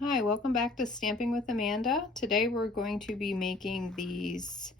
Hi, welcome back to Stamping with Amanda. Today we're going to be making these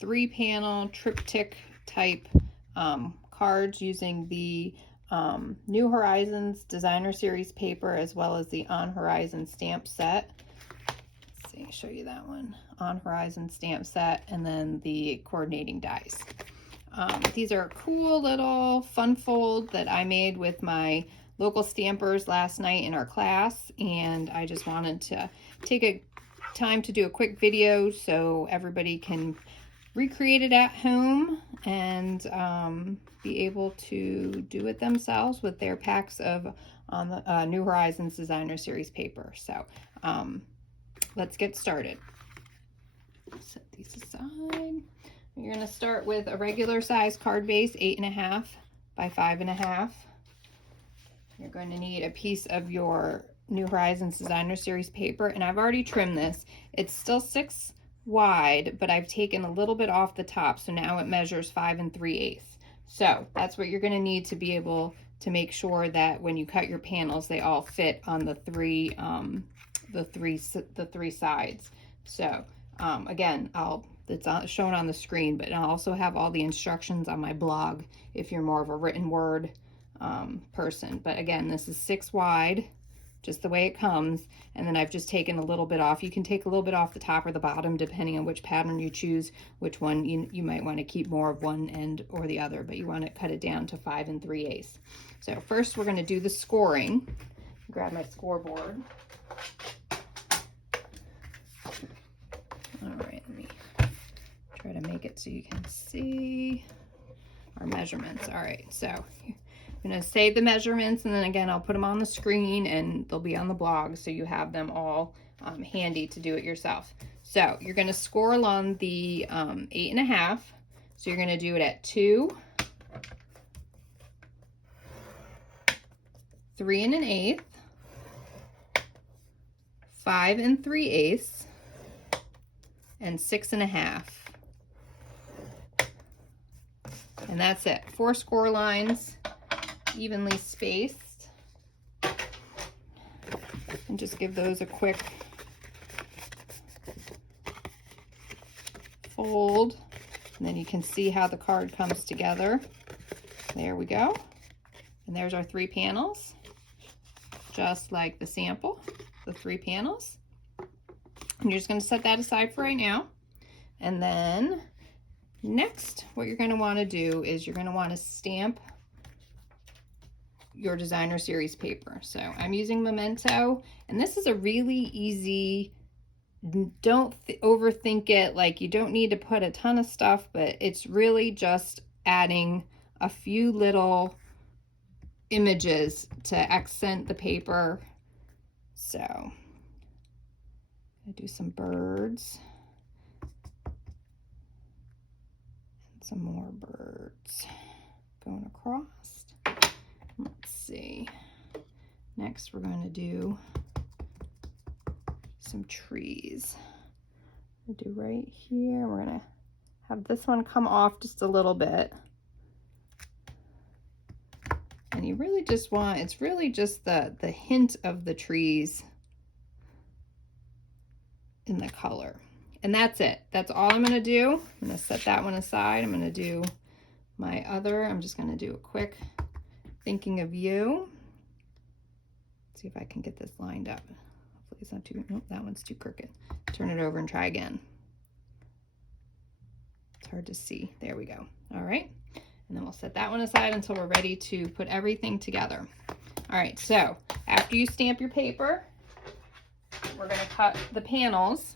3-panel triptych type cards using the New Horizons Designer Series paper as well as the On Horizon stamp set. Let's see, show you that one. On Horizon stamp set and then the coordinating dies. These are a cool little fun fold that I made with my local stampers last night in our class, and I just wanted to take a time to do a quick video so everybody can recreate it at home and be able to do it themselves with their packs of on the New Horizons Designer Series paper. So let's get started. Set these aside. You're going to start with a regular size card base, 8.5 by 5.5. You're going to need a piece of your New Horizons Designer Series paper, and I've already trimmed this. It's still 6 wide, but I've taken a little bit off the top, so now it measures 5 3/8. So that's what you're going to need to be able to make sure that when you cut your panels, they all fit on the three sides. So again, it's shown on the screen, but I'll also have all the instructions on my blog if you're more of a written word person. But again, this is 6 wide, just the way it comes, and then I've just taken a little bit off. You can take a little bit off the top or the bottom depending on which pattern you choose, which one you might want to keep more of one end or the other, but you want to cut it down to 5 3/8. So first we're going to do the scoring. Grab my scoreboard. All right, let me try to make it so you can see our measurements. All right, so I'm going to save the measurements, and then again I'll put them on the screen and they'll be on the blog so you have them all handy to do it yourself. So you're going to score along the 8.5. So you're going to do it at 2, 3 1/8, 5 3/8, and 6.5. And that's it. 4 score lines, evenly spaced. And just give those a quick fold. And then you can see how the card comes together. There we go. And there's our 3 panels, just like the sample, the 3 panels. And you're just going to set that aside for right now. And then next, what you're going to want to do is you're going to want to stamp your Designer Series paper. So I'm using Memento, and this is a really easy, don't overthink it, like you don't need to put a ton of stuff, but it's really just adding a few little images to accent the paper. So I do some birds. Some more birds going across. Let's see. Next, we're going to do some trees. We'll do right here. We're going to have this one come off just a little bit. And you really just want, it's really just the hint of the trees in the color. And that's it. That's all I'm going to do. I'm going to set that one aside. I'm going to do my other. I'm just going to do a quick thinking of you. Let's see if I can get this lined up. Hopefully it's not too, nope, that one's too crooked. Turn it over and try again. It's hard to see. There we go. All right. And then we'll set that one aside until we're ready to put everything together. All right. So after you stamp your paper, we're going to cut the panels.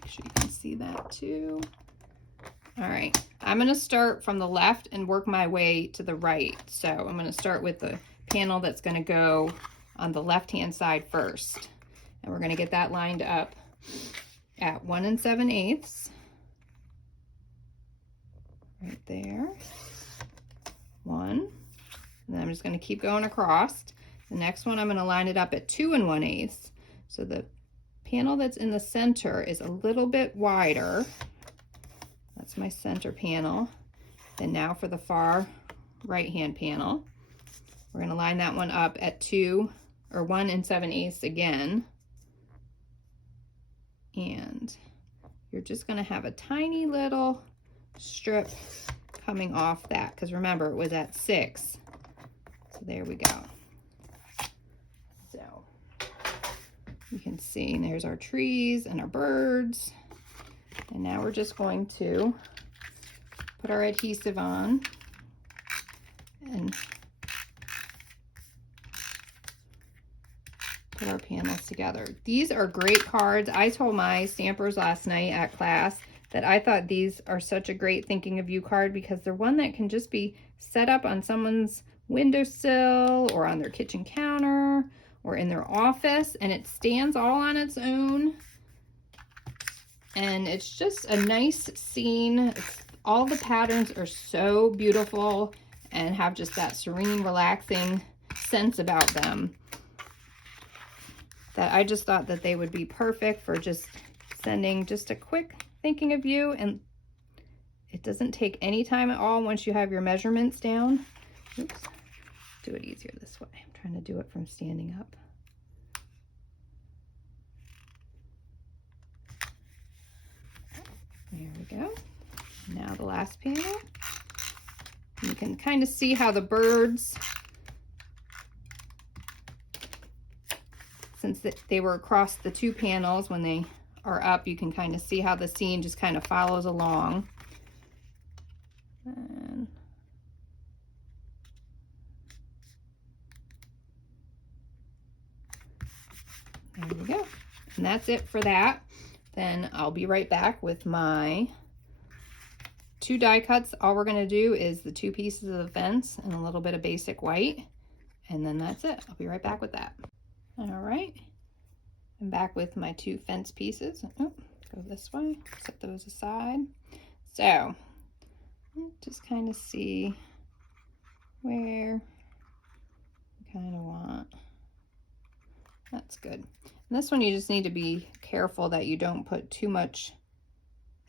Make sure you can see that too. All right, I'm going to start from the left and work my way to the right. So I'm going to start with the panel that's going to go on the left-hand side first. And we're going to get that lined up at 1 7/8. Right there. 1. And then I'm just going to keep going across. The next one I'm going to line it up at 2 1/8. So the panel that's in the center is a little bit wider. That's my center panel. Then now for the far right-hand panel. We're going to line that one up at 2 or 1 7/8 again. And you're just going to have a tiny little strip coming off that, because remember it was at 6. So there we go. So you can see there's our trees and our birds. And now we're just going to put our adhesive on and put our panels together. These are great cards. I told my stampers last night at class that I thought these are such a great thinking of you card, because they're one that can just be set up on someone's windowsill or on their kitchen counter or in their office, and it stands all on its own. And it's just a nice scene. All the patterns are so beautiful and have just that serene, relaxing sense about them, that I just thought that they would be perfect for just sending just a quick thinking of you. And it doesn't take any time at all once you have your measurements down. Oops, do it easier this way. I'm trying to do it from standing up. There we go. Now the last panel. You can kind of see how the birds, since they were across the 2 panels, when they are up, you can kind of see how the scene just kind of follows along. And there we go. And that's it for that. Then I'll be right back with my 2 die cuts. All we're going to do is the 2 pieces of the fence and a little bit of basic white, and then that's it. I'll be right back with that. All right, I'm back with my 2 fence pieces. Oh, go this way, set those aside. So just kind of see where you kind of want. That's good. And this one you just need to be careful that you don't put too much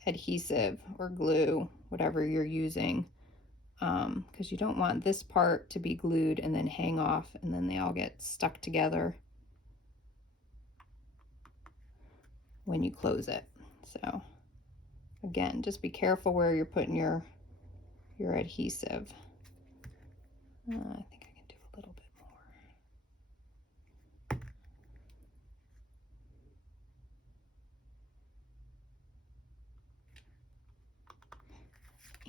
adhesive or glue, whatever you're using, because you don't want this part to be glued and then hang off, and then they all get stuck together when you close it. So again, just be careful where you're putting your adhesive. I think I can do a little bit more.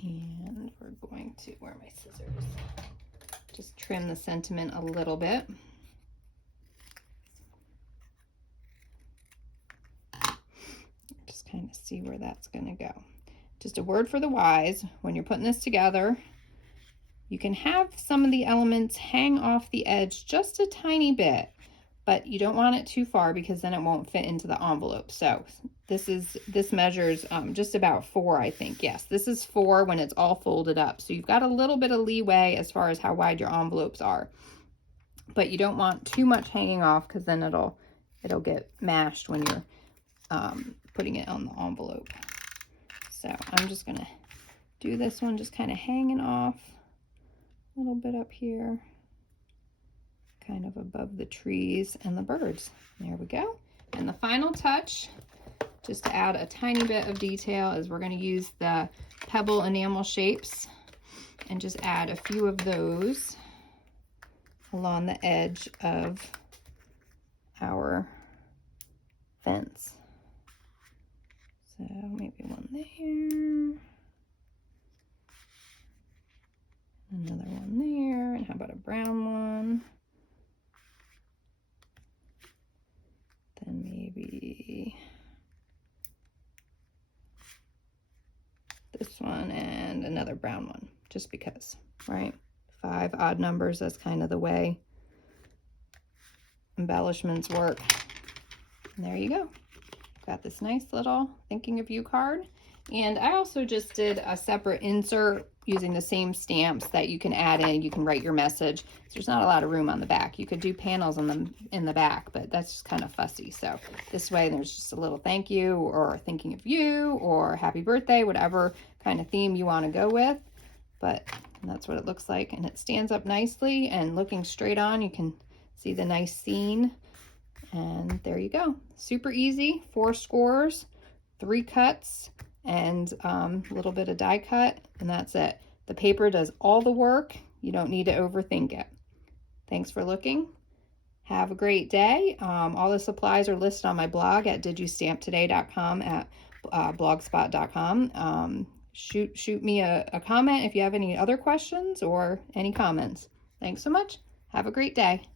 And we're going to, where are my scissors? Just trim the sentiment a little bit. Just kind of see where that's going to go. Just a word for the wise, when you're putting this together, you can have some of the elements hang off the edge just a tiny bit, but you don't want it too far, because then it won't fit into the envelope. So this measures just about 4, I think. Yes, this is 4 when it's all folded up. So you've got a little bit of leeway as far as how wide your envelopes are, but you don't want too much hanging off, because then it'll get mashed when you're putting it on the envelope. So I'm just gonna do this one just kind of hanging off a little bit up here, kind of above the trees and the birds. There we go. And the final touch, just to add a tiny bit of detail, is we're going to use the pebble enamel shapes and just add a few of those along the edge of our fence. So maybe one there, another one there, and how about a brown one? Then maybe this one and another brown one, just because, right? 5 odd numbers, that's kind of the way embellishments work. And there you go. Got this nice little thinking of you card. And I also just did a separate insert using the same stamps that you can add in. You can write your message. So there's not a lot of room on the back. You could do panels in the back, but that's just kind of fussy. So this way there's just a little thank you, or thinking of you, or happy birthday, whatever kind of theme you want to go with. but that's what it looks like. And it stands up nicely, and looking straight on, you can see the nice seam. And there you go. Super easy, 4 scores, 3 cuts, and a little bit of die cut, and that's it. The paper does all the work. You don't need to overthink it. Thanks for looking. Have a great day. All the supplies are listed on my blog at didyoustamptoday.com at blogspot.com. Shoot me a comment if you have any other questions or any comments. Thanks so much. Have a great day.